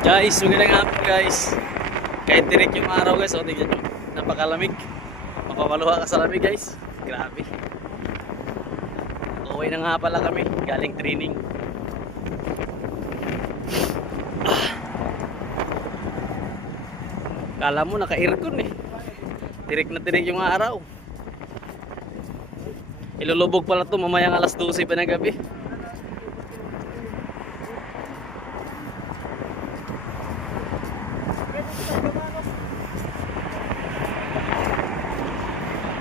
Guys, magandang hapon guys. Kahit tirik yung araw guys, o tignan nyo. Napakalamig. Mapapaluha ka sa lamig guys. Grabe. Uwi na nga pala kami, galing training. Kala mo naka-aircon eh. Tirik na tirik yung araw. Ilulubog pala to mamayang alas 12 pa ng gabi.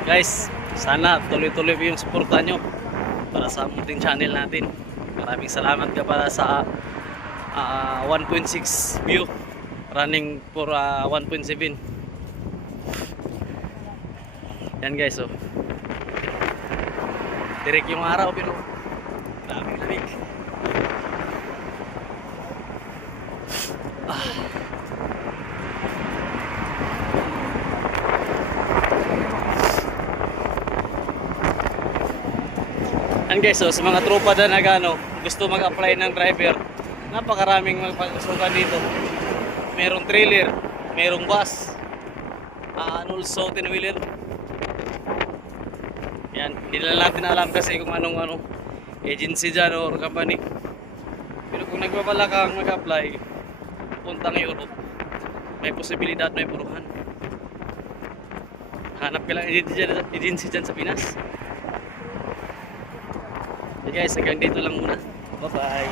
Guys, sana tuloy-tuloy po yung suporta nyo para sa munting channel natin. Maraming salamat ka para sa 1.6 view running for 1.7. Yan guys, oh. Tirik yung araw pero daming lamig. Yan guys, so, sa mga tropa na gusto mag-apply ng driver, napakaraming magpasukan dito. Merong trailer, merong bus, and also 10-wheeler. Yan, hindi na natin alam kasi kung anong agency dyan or company. Pero kung nagbabala kang mag-apply, puntang Europe, may posibilidad may puruhan. Hanap ka lang agency dyan sa Pinas. Okay guys, hanggang dito lang muna. Bye bye.